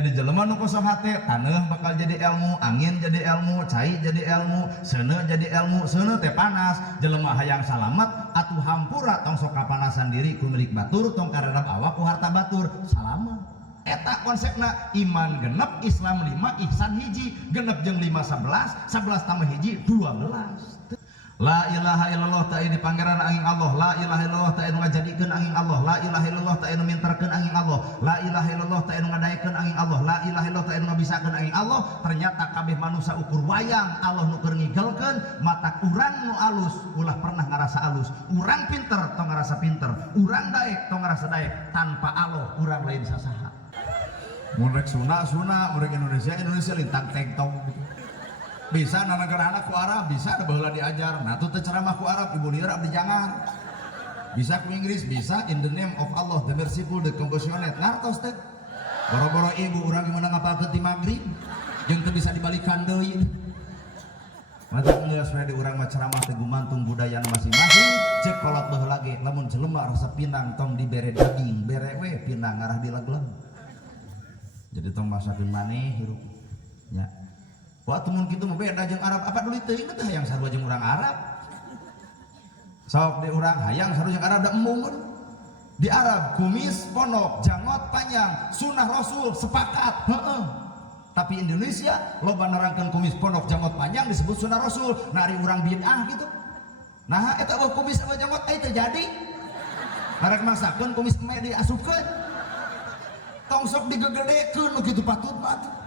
Jadi jelema nu kosong hati, taneuh bakal jadi ilmu, angin jadi ilmu, cai jadi ilmu, seuneu jadi ilmu, seuneu teh panas. Jelema hayang salamet atuh hampura tong sok kapanasan diri ku milik batur, tong karedab awak ku harta batur. Salamet. Eta konsepna iman genep, Islam 5, ihsan hiji. Genep jeung 5 11, 11 tambah hiji 12. La ilaha illallah ta ini pangeran angin Allah, la ilaha illallah ta anu ngajadikeun angin Allah, la ilaha illallah ta anu minterkeun angin Allah, la ilaha illallah ta anu ngadaekeun angin Allah, la ilaha illallah ta anu ngabisakeun angin Allah. Ternyata kabeh manusia ukur wayang Allah nu keur ngigelkeun, mata urang nu alus ulah pernah ngarasa alus, urang pinter tong ngarasa pinter, urang daek tong ngarasa daek, tanpa Allah urang lain sasaha. Mun rek Sunda, mun rek Indonesia lintang tengtong gitu. Bisa na negara anak ku Arab, bisa ada baheula diajar. Nah tuh ceramah ku Arab, ibu lieur abdi jangan. Bisa ku Inggris, bisa in the name of Allah, the merciful, the compassionate. Ngartos teh. Boro-boro ibu urang gimana ngapalkeun ti magrib, jeung teu bisa dibalikan deui. Mata geus we di urang mah ceramah teh gumantung budayana masing-masing. Cek kolot baheula ge, lamun jelema rasa pinang tong dibere daging, bere we pinang ngarah dilegleg. Jadi tong masakeun maneh hirup. Nya. Waktu mun kitu mah beda jeung Arab, apa dulu teuing teh hayang sarua jeung urang Arab. Sok di urang hayang sarua jeung Arab da embung. Di Arab kumis pondok, janggot panjang, sunnah Rasul sepakat. Heeh. Tapi Indonesia loba narangkeun kumis pondok, janggot panjang disebut sunnah Rasul, nari urang bid'ah gitu. Nah eta kumis sama janggot teh jadi. Arek masakeun kumis eme diasupkeun. Tong sok digegedekeun kitu patut-patut.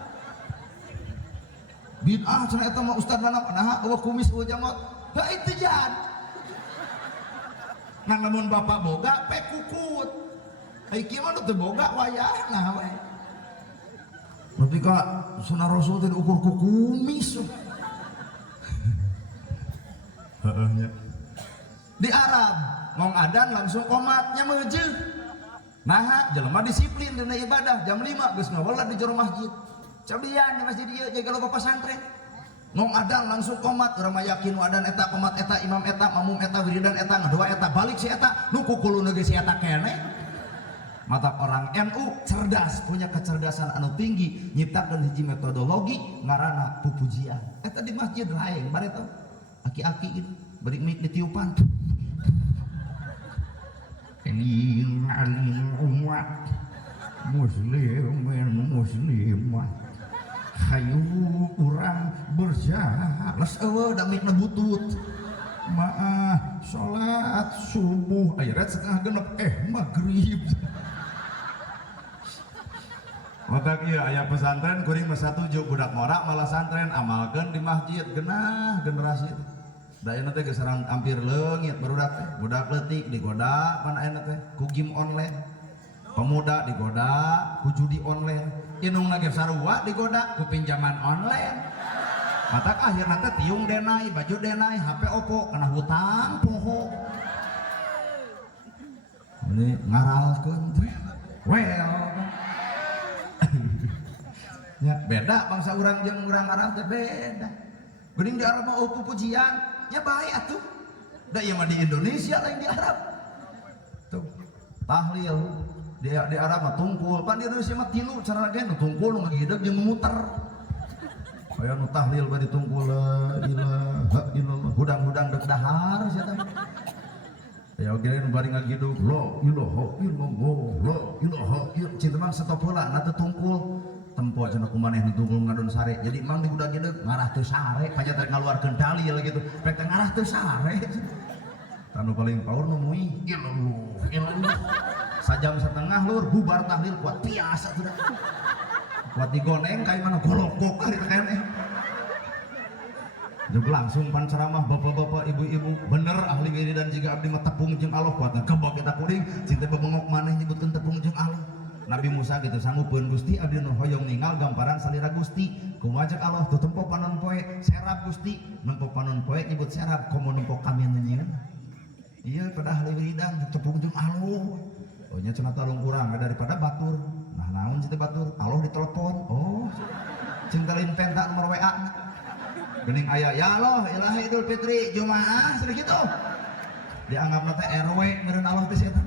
Bid'ah cenah eta mah ustad mana nah eueuh kumis eueuh janggot. Da itu jan. Nah lamun bapak boga pe kukut. Ai kieu mah teu boga wayahna we. Tapi ka sunah Rasul teh diukur ku kumis. Heeh nya. Di Arab ngong adan langsung qomatnya meujeuh. Nah jelema disiplin dina ibadah jam 5 geus ngawelat di jero masjid. Cobian di masjid ieu jaga loba pesantren. Ngong adan langsung qomat, urang mah yakin adan eta qomat eta imam eta makmum eta wiridan eta ngadua eta balik si eta nu kukuluna ge si eta keneh. Mata orang NU cerdas, punya kecerdasan anu tinggi, nyiptakeun hiji metodologi ngaranna pupujian. Eta di masjid lain bare teh aki-aki gitu, beurik mik ditiupan. Ini alim umat muslimah hayu urang berjalas eueuh da mikna butut maah salat subuh ayat setengah genep magrib. Otak ieu aya pesantren kuring mah satuju budak morak malah santren amalkeun di masjid genah generasi da ayeuna teh geus sareng hampir leungit barudak teh budak leutik digoda pan ayeuna teh ku game online, pemuda digoda ku judi online, inung lagi sarua digoda ku pinjaman online. Matak akhirna teh tiung denai, baju denai, HP Oppo kena hutang poho. Ini ngaralkeun well. Ya beda bangsa urang jeung urang Arab teh beda. Geuning di Arab mah pujian nya bae atuh. Da ieu mah di Indonesia lain di Arab. Tuh. Tahlil di Arab mah tungkul, pan di Indonesia mah tilu cara ge nu tungkul nu ngagideg jeung muter. Aya nu tahlil bari tungkul la ilaha illallah, hudang-hudang deuk dahar sia teh. Aya oge nu bari ngagidug la ilaha illallah, la ilaha illallah. Cinta mah stop heula na teh tungkul. Tempo cenah kumaneh nu tungkul ngadon sare. Jadi mang di budak gideg ngarah teu sare, panjat rek ngaluarkeun dalil gitu. Rek teh ngarah teu sare. Anu paling power nu muih illallah, illallah. Sajam setengah lur bubar tahlil kuat tiasa tuh dah. Kuat digoneng kayak mana golok-golok kali keneh. Jeung langsung pan ceramah bapak-bapak ibu-ibu bener ahli wiridan jiga abdi mah tepung jeung Allah kuatna kebab kita kuring cinta bebengok maneh nyebutkeun tepung jeung Allah. Nabi Musa gitu sanggupeun Gusti abdi nu hoyong ningal gamparan salira Gusti kumaha cek Allah tuh tempo panon poe serap Gusti nempo panon poe nyebut serap komo nempo kami nyieun. Iya pada ahli wiridan tepung jeung Allah. Oh nya cenah talung urang daripada batur. Nah naon citu batur? Allah ditelepon. Oh. Cing talin penta nomor WA. Geuning aya ya Allah ilaha Idul Fitri Jumaah cenah kitu. Dianggapna teh RW meureun Allah teh eta.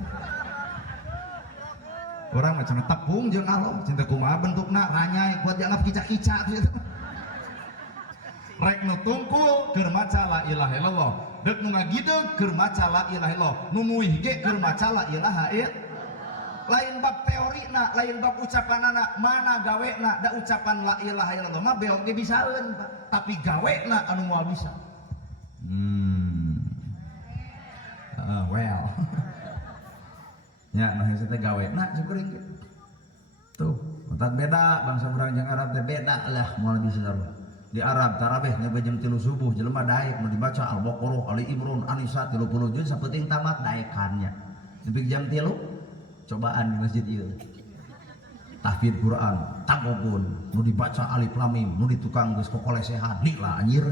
Orang macam tepung jeung Allah cinta kumaha bentukna ranyai kuat dianggap kicak-kicak gitu. Rek nu tungkul keur maca la ilaha illallah deuk nu ngagideug keur maca la ilaha illallah nu muih ge keur maca la ilaha illallah. Lain bab teorina lain bab ucapanana mana gawena da ucapan la ilaha illallah mah beog ge bisaeun Pak tapi gawena anu moal bisa well nya nah hese teh gawena syukuring tuh otak beda bangsa urang jeung Arab teh beda lah moal bisa sarua. Di Arab tarawih nyampe jam 3 subuh jelema daek nu dibaca Al-Baqarah, Ali Imran, An-Nisa 30 juz sapenting tamat daekannya. Sampai jam 3 cobaan di masjid ieu. Tahfidz Quran, tagogun, nu dibaca alif lam mim, nu ditukang geus kokolesehan, lila anjir.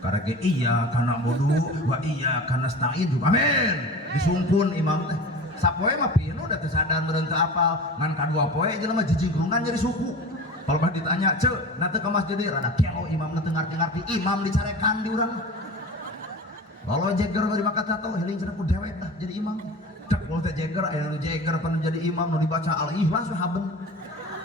Karena iya kana bodu wa iya kana stain juga amin disungkun imam teh sapoe mah pinu udah tersadar meureun teu apal ngan kadua poe jelema jijingkrungan jadi suku kalau bah ditanya ceu na teu ka masjid rada kelo imam teu ngarti-ngarti imam dicarekan di urang lalu jeger bari maka tato heling cenah ku dewek tah jadi imam cek kalau teh jeger aya nu jeger pan jadi imam nu dibaca al-ikhlas haben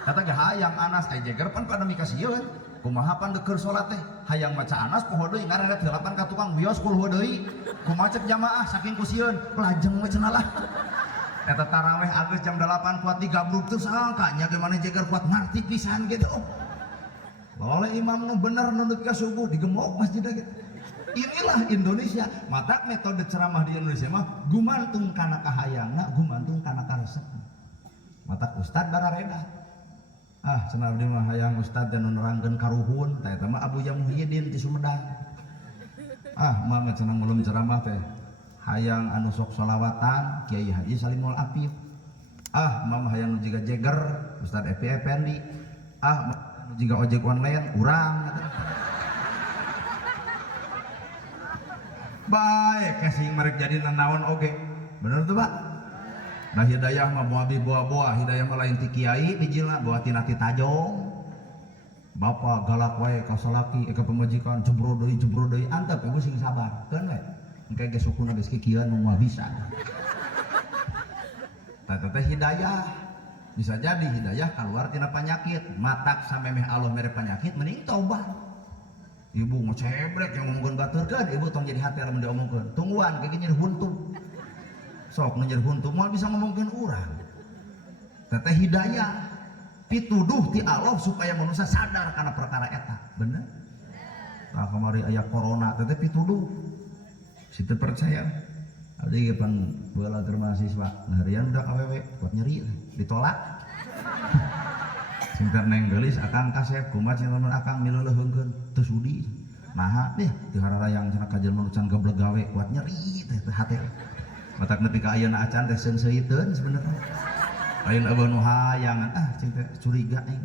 kata ge hayang Anas aya jeger pan pada mika sieun kumaha pan keur salat teh hayang maca Anas poho deui ngaranna delapan ka tukang wios kulhu deui kumaha cek jamaah saking kusieun lajeng we cenah lah eta tarawih geus jam 8 kuat digabruk teu sangka nya ge maneh jeger kuat ngarti pisan gitu oleh imam nu bener nu ka subuh digemok masjid gitu. Inilah Indonesia matak metode ceramah di Indonesia mah gumantung kana kahayangna gumantung kana karesepna matak ustad barareda cenah abdi mah hayang ustad dan nerangkeun karuhun tah eta mah Abu Muhyiddin ti Sumedang mah cenah ngulum ceramah teh hayang anu sok sholawatan Kiai Haji Salimul Apif mah hayang nu jiga jeger Ustad Epi Effendi nu jiga ojek online urang baik kasih merek jadi nanaon oge bener tuh Pak. Nah hidayah mah moal buah-buah hidayah mah lain ti kiai bijilna buah tina ti tajong bapa galak wae ka salaki ka pamajikan jebro deui antep ibu sing sabar keun we engke ge sukuna geus kikieu nu moal bisa teh hidayah bisa jadi hidayah keluar tina penyakit matak samemeh Allah mere penyakit mending tobat ibu ngecebrek yang ngomongkeun baturkeun ibu tong jadi hati lamun diomongkeun tungguan kayak gini huntu sok ngejar huntu mal bisa ngomongin orang teteh hidayah pituduh ti Allah supaya manusia sadar karena perkara eta bener nah kemari aya corona teteh pituduh situ percaya ada pan bola mahasiswa ngaharian udah awewe buat nyeri ditolak singkat neng gelis akang kasep kumaha cinta mun akang mileuleungkeun teu sudi nah deh teu hararayang cenah kajian manucan gebleg gawe kuat nyeri teh hate matak nepi ka ayeuna acan teh seunseuyiteun sebenarnya lain abah nu hayangan cinta curiga aing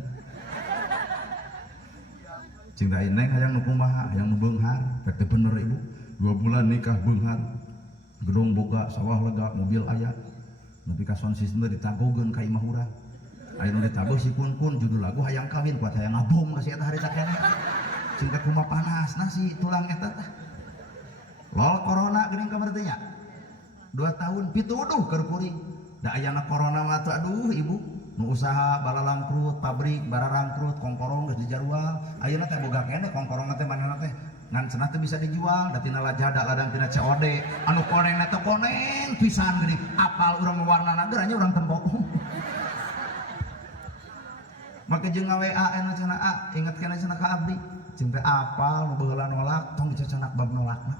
cinta neng hayang nu kumaha hayang nu beunghar rek teh bener ibu 2 bulan nikah beunghar gedung boga sawah lega mobil aya nepi ka sound system ditagogeun ka imah urang aya nu ditabuh si kun judul lagu hayang kawin kuat hayang ngabom ka si eta harita keneh cinta kumaha panas nasi tulang eta tah lol corona geuning kamari teh nya 2 tahun pituduh keur kuring da ayana corona mah aduh ibu nu usaha balalangkrut pabrik bararangkrut kongkorong geus dijarual ayeuna teh boga keneh kongkorong teh manehna teh ngan cenah teh bisa dijual da tina lajada ladang tina COD anu konengna teh koneng pisan geuning apal urang warnana geurang urang tembok make jeung WA anu cenah inget keneh cenah ka abdi cinta apal nu baheula nolak tong dicacanak bab nolakna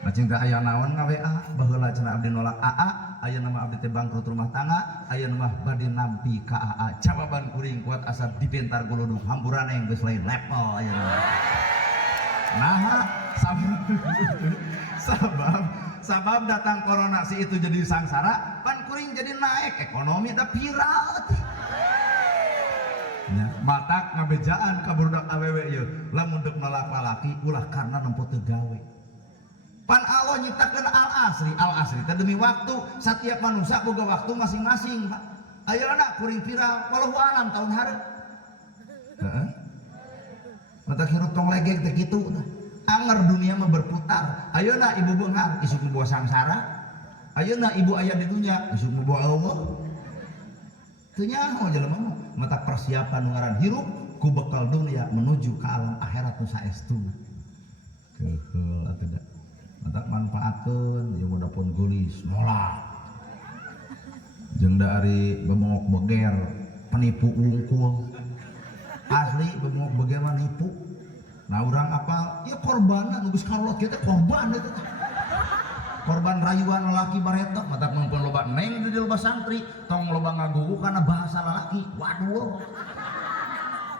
nah cinta aya naon WA baheula cenah abdi nolak AA aya nama abdi teh bangkrut rumah tangga aya nama bade nampi ka AA jawaban kuring kuat asa dipintar guludug hampuran yang geus lain level aya nah sabab datang corona si itu jadi sangsara pan kuring jadi naik ekonomi da viral ya, matak ngabejaan ka budak awewe ieu lamun deuk nolak lalaki ulah karena nempo teu gawe pan Allah nyiptakeun al-asri teh demi waktu setiap manusia boga waktu masing-masing ayeuna kuring viral walau alam tahun hareup heeh mata hirup tong legeg teh kitu anger dunia mah berputar ayeuna ibu beunghar isuk nu bawa sangsara ayeuna ibu aya di dunya isuk nu bawa Allah teu nyaho jelema mata persiapan nu ngaran hirup ku bekal dunia menuju ke alam akhirat nu saestuna. Keheul atuh da. Mata manfaatkeun jeung modapun gulis mola. Jeung da ari bemongok beger penipu wungkul. Asli bemongok beger mah nipu. Nah urang apal ya korbanna nu geus karolot kieu teh korban eta. Korban rayuan lelaki baretok mata mangpeun loba neng di loba santri tong loba ngagugu kana bahasa lalaki. Waduh.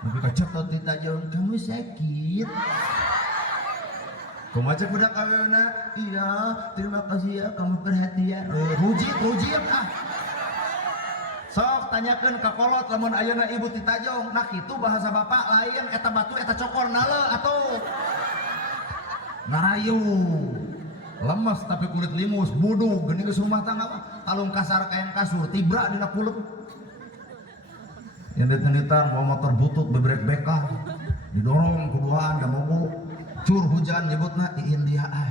Tapi kacetot ditajong kamu sakit. Kumaha budak aweuna? Iya, terima kasih ya kamu perhatian. Rujit ah. Sok tanyakeun ka kolot lamun ayeuna ibu ditajong. Nah kitu bahasa bapak lain eta batu eta cokor naleun atuh. Narayu. Lemes tapi kulit limus, budug, geuning geus rumah tangga mah talung kasar kaen kasur, tibra dina kulit. Yang ditenitan bawa motor butut bebrek beka, didorong kuduaan da mogok, cur hujan nyebutna iin dia ay.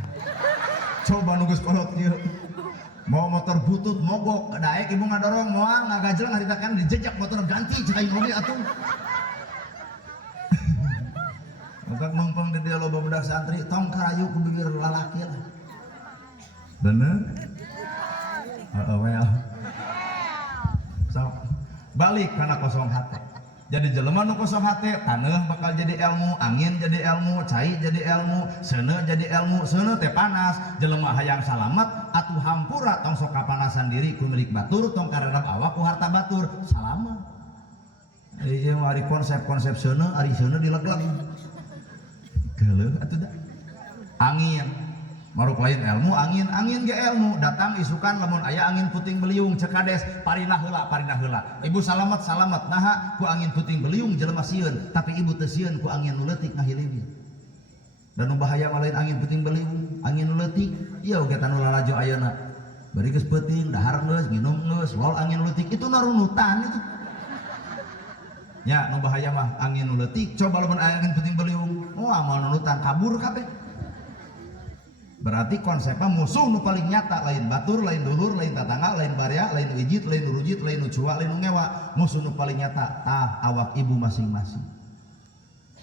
Coba nu geus kolot kieu. Mau motor butut mogok, daek ibu ngadorong moal ngagajel ngaritakan dijejak motor ganti cek aing oge atuh. Maka mangpang di dia loba budak santri tong karayu ku bibir lalaki lah. Bener? Well. So, balik karena kosong hati. Jadi jelema nu kosong hati, taneuh bakal jadi ilmu, angin jadi ilmu, cai jadi ilmu, seuneu jadi ilmu, seuneu teh panas. Jelema hayang salamet, atuh hampura tong sok kapanasan diri ku milik batur, tong karedap awak ku harta batur. Salamet. Ieu ari konsep-konsep seuneu, ari seuneu dilegleg. Geuleuh atuh da. Angin maruk lain ilmu, angin ge ilmu datang isukan lamun aya angin puting beliung cekades parina heula ibu salamet naha ku angin puting beliung jelema sieun tapi ibu teu sieun ku angin nu leutik ngahilibin dan nu bahaya mah lain angin puting beliung angin nu leutik ieu oge tanu lalajo ayeuna bari geus peuting dahar geus nginum geus lol angin leutik itu narunutan itu nya nu bahaya mah angin nu leutik coba lamun aya angin puting beliung moal nunutan kabur kabeh. Berarti konsepnya musuh nu paling nyata lain batur, lain dulur, lain tatangga, lain barya, lain wijit, lain urujit, lain ucua, lain ngewa. Musuh nu paling nyata awak ibu masing-masing.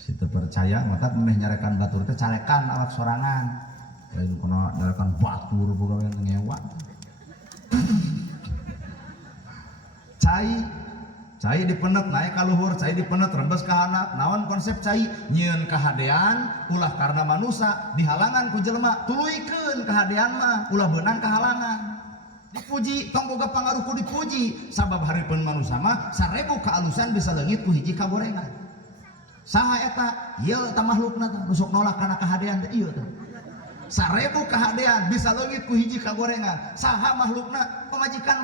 Si teu percaya mata memeh nyarekan batur teh carekan awak sorangan. Lain kono nyarekan batur boga we ngewa. Cai dipenet naik ka luhur, cai dipenet rembes ka handap. Naon konsep cai? Nyieun kahadean ulah karena manusia dihalangan ku jelema, tuluikeun kahadean mah ulah beunang kahalangan. Dipuji tong boga pangaruh ku dipuji, sabab hareupeun manusia mah 1000 kaalusan bisa leungit ku hiji kagorengan. Saha eta? Ieu eta makhlukna teh nu sok nolak kana kahadean teh ieu teh. 1000 kahadean bisa leungit ku hiji kagorengan. Saha makhlukna? Pamajikan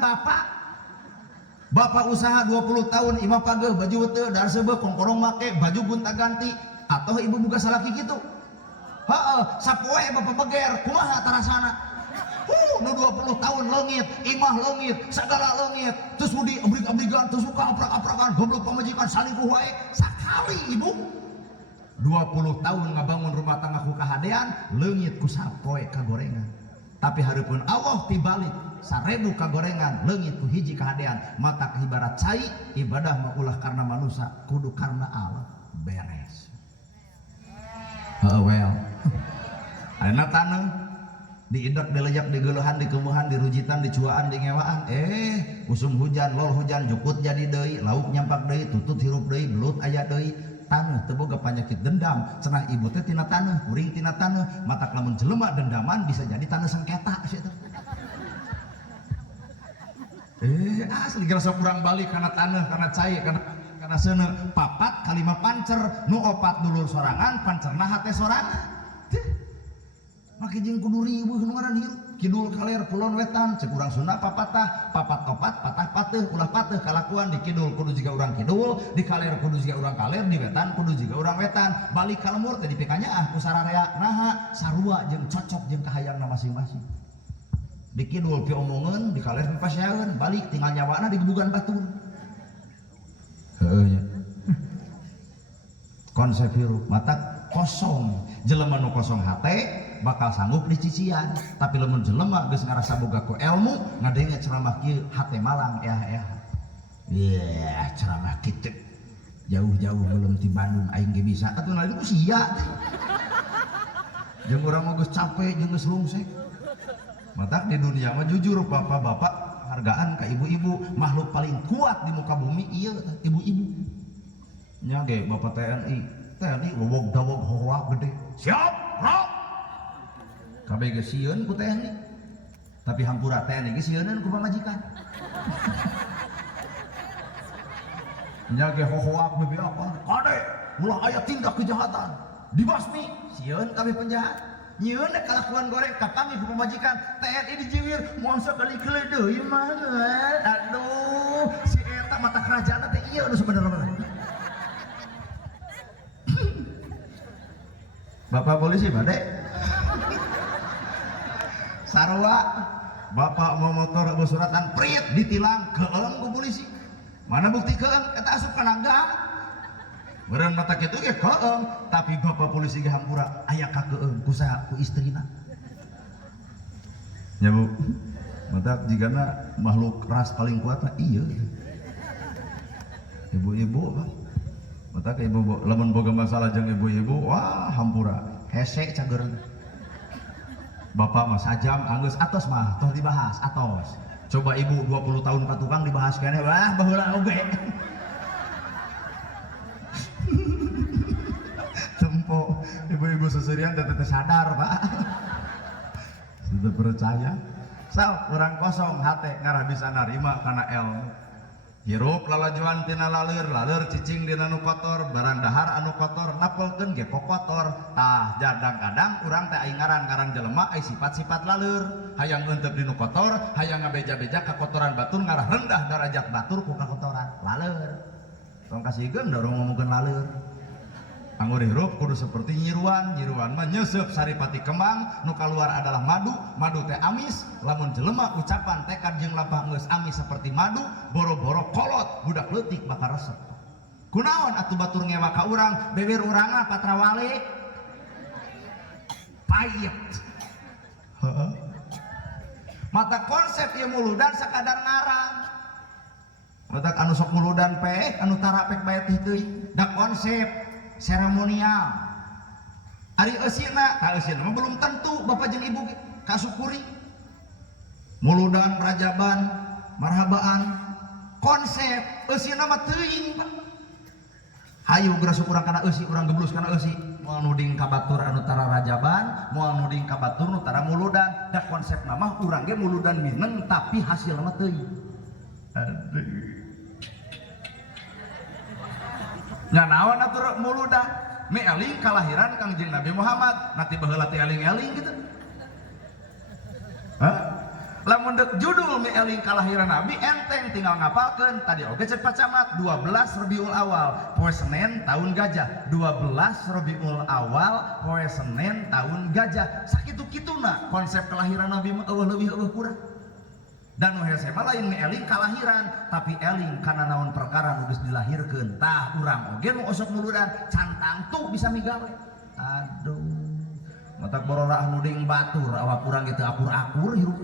Bapak usaha 20 tahun imah pageuh baju teu dar seubeuh kongkorong make baju gonta ganti atoh ibu boga salaki kitu. Heeh, sapoe bapak beger kumaha tarasana? Nu 20 tahun leungit, imah leungit, sagala leungit, terus mudi abrig-abrigan, terus suka aprak-aprakan, goblok pamajikan salingkuh wae sakali ibu. 20 tahun ngabangun rumah tangga ku kahadean, leungit ku sapoe kagorengan. Tapi hareupeun Allah tibalik 1000 kagorengan leungit ku hiji kahadean mata ibarat cai ibadah mah ulah karena manusia kudu karena Allah beres. Well ayeuna taneuh diidak dilejak digeuleuhan dikeumuhan dirujitan dicuaan dingewaan usum hujan lol hujan jukut jadi deui lauk nyampak deui tutut hirup deui belut aya deui taneuh teu boga panyakit dendam cenah ibu teh tina taneuh kuring tina taneuh matak lamun jelema dendaman bisa jadi taneuh sengketa sia teh. Asli gara sok urang balik karena taneuh karena cai karena seuneu papat kalima pancer nu opat dulur sorangan pancerna hate sorangan teh make jeung kudu riweuh nu ngaran hirup kidul kaler kulon wetan cek urang Sunda papat opat patah pateuh ulah pateuh kalakuan di kidul kudu jiga urang kidul di kaler kudu jiga urang kaler di wetan kudu jiga urang wetan balik ka lemur teh dipikanya ku sararea naha sarua jeung cocok jeung kahayangna masing-masing. Di kidul ke omongan, di kaler ke pasyaeun, balik tinggal nyawana di gebugan batur. Heuh nya. Konsep hirup mata kosong. Jelema nu kosong hate bakal sanggup dicician, tapi lamun jelema geus ngarasa boga ku ilmu, ngadenge ceramah kieu hate malang ceramah kitu jauh-jauh belum di Bandung aing ge bisa atuh nalin ku sia jeung urang mah geus capek jeung geus lungsek matak di dunia mah jujur bapak-bapak hargaan ka ibu-ibu makhluk paling kuat di muka bumi ieu ibu-ibu nya ge bapak TNI wog dawog hoa gede siap rok kabeh geus sieun ku TNI tapi hampura TNI ge sieuneun ku pamajikan nya ge hohoak bebe apa kade ulah aya tindak kejahatan dibasmi sieun kabeh penjahat nyieun kelakuan goreng ka kami ku pamajikan TNI dijiwir moal sakali keuleuh deui mah aduh si eta mata kerajaan teh ieu nu sebenarnya Bapak polisi bade sarua bapak mau motor bersuratan prit ditilang keeng ku polisi mana bukti keeng eta asup kana gang beureun mata kitu ge keeng tapi bapak polisi ge hampura aya ka keeng ku saha ku istrina nya Bu mata jigana makhluk ras paling kuat mah ieu ibu-ibu mata ke ibu lamun boga masalah jeung ibu-ibu wah hampura hese cageurna bapak mah sajam anggeus atos mah toh dibahas atos coba ibu 20 tahun ka tukang dibahas kene wah baheula oge tempo ibu-ibu seserian teh sadar Pak sudah percaya sal urang kosong hate ngarah bisa narima kana ilmu hirup lalajuan tina laleur cicing dina nu kotor barang dahar anu kotor napelkeun ge kokotor tah kadang-kadang urang teh aing ngaran jelema aya sifat-sifat laleur hayang eunteup dinu kotor hayang ngabeja-beja kakotoran batur ngarah rendah derajat batur ku kakotoran laleur tong kasihkeun da urang ngomongkeun laleur anggur hirup kudu seperti nyiruan mah nyeusup saripati kembang nu kaluar adalah madu teh amis lamun jelema ucapan tekad jeung lapah geus amis seperti madu boro-boro kolot budak leutik bakal resep kunaon atuh batur ngewa ka urang beber urangna patrawale payet mata konsep ieu muludan sakadar ngarang mata anu sok muludan pe anu tarapek bae teh teuing da konsep seremonial ari eusina ka eusina mah belum tentu bapak jeung ibu kasukuri muludan rajaban marhabaan konsep eusina mah teuing Pak hayu geus urang kana eusi urang geblus kana eusi moal nuding ka batur anu tara rajaban moal nuding ka batur nu tara muludan da konsepna mah urang ge muludan mineng tapi hasilna mah teuing aduh nya naon atur muludan me eling kalahiran Kangjeng Nabi Muhammad nanti baheula teh eling-eling gitu lamun dek judul me eling kalahiran Nabi enteng tinggal ngapalkeun tadi oge cek pacamat 12 Rabiul Awal poe Senin tahun gajah 12 Rabiul Awal poe Senin tahun gajah sakitu-kituna konsep kelahiran Nabi mah eueuh leuwih eueuh kurang dan nu hese mah lain eling kalahiran tapi eling kana naon perkara nu geus dilahirkeun tah urang oge nu osok muludan cantang tuh bisa migawe aduh matak bororah nuding batur awak urang gitu akur-akur hirup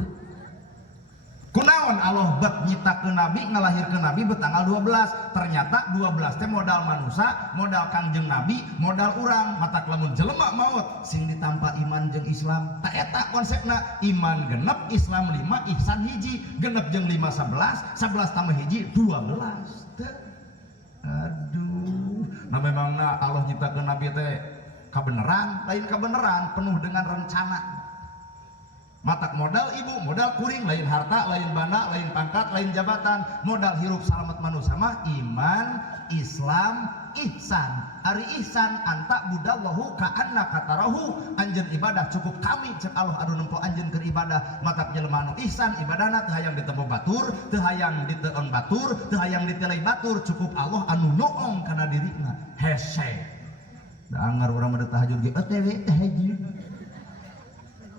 kunaon Allah bet nyiptakeun nabi ngalahirkeun nabi betanggal 12 ternyata 12 teh modal manusia modal Kangjeng Nabi modal urang matak lamun jelema maut sing ditampa iman jeung Islam tak eta konsepna iman genep Islam 5 ihsan hiji genep jeung 5 11 11 tambah hiji 12 teh aduh nah memangna Allah nyiptakeun nabi teh kabeneran lain kabeneran penuh dengan rencana matak modal ibu modal kuring lain harta lain bana lain pangkat lain jabatan modal hirup salamet manusia mah iman Islam ihsan ari ihsan anta budallahu ka'anna katarahu anjeun ibadah cukup kami cek Allah adu nempo anjeun keur ibadah matak jelema nu ihsan ibadahna teu hayang ditempo batur teu hayang diteung batur teu hayang ditelai batur cukup Allah anu noong kana dirina hese da angar urang mah tahajud ge OTW tahajud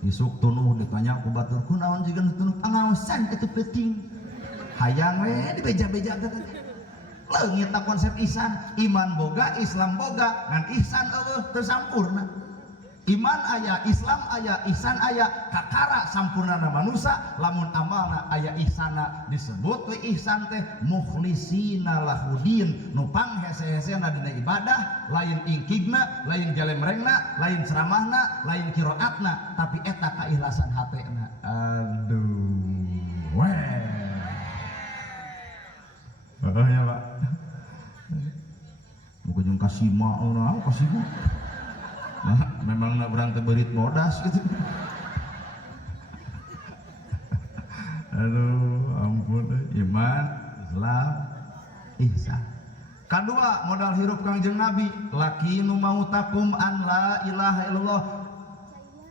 isuk tunuh ditanya ku batur kunaon jiga tunuh pangaosan itu penting hayang we dibeja-beja teh leungit ta konsep ihsan iman boga Islam boga ngan ihsan eueuh teu sampurna Iman aya, Islam aya, ihsan aya, kakara sampurnana manusia, lamun amalna aya ihsana disebut we ihsan teh mukhlisina lahudin, nu panghese-hesena dina ibadah, lain ingkigna, lain jalemrengna, lain ceramahna, lain qiraatna, tapi eta kaikhlasan hatena. Aduh, weh. Oh ya Pak. Bukan jeung kasima orang kasima. Nah, memang nak berang teberit bodas gitu. Aduh, ampun, iman, Islam, ihsan. Kedua, modal hirup Kangjeng Nabi, lakinu mautakum an la ilaha illallah.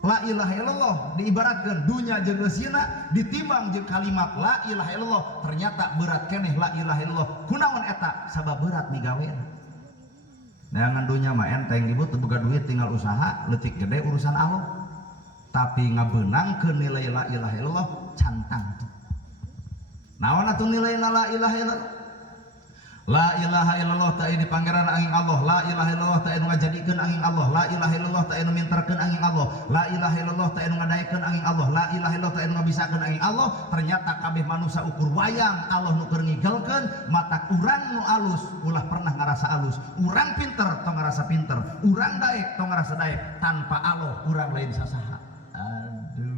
La ilaha illallah diibaratkan dunya jeung eusina ditimbang jeung kalimat la ilaha illallah, ternyata berat keneh la ilaha illallah. Kunaon eta? Sabab berat digawena. Jangan dunia mah enteng ibu teu boga duit tinggal usaha leutik gede urusan Allah. Tapi ngabeunang ke nilai la ilaha illallah cantang. Naon atuh nilaina la ilaha illallah? La ilaha illallah ta ini pangeran angin Allah. La ilaha illallah ta anu ngajadikeun angin Allah. La ilaha illallah ta anu minterkeun angin Allah. La ilaha illallah ta anu ngadaekeun angin Allah. La ilaha illallah ta anu ngabisakeun angin Allah. Ternyata kabeh manusia ukur wayang Allah nu keur ngigelkeun, mata urang nu alus ulah pernah ngarasa alus. Urang pinter tong ngarasa pinter. Urang daek tong ngarasa daek. Tanpa Allah urang lain sasaha. Aduh.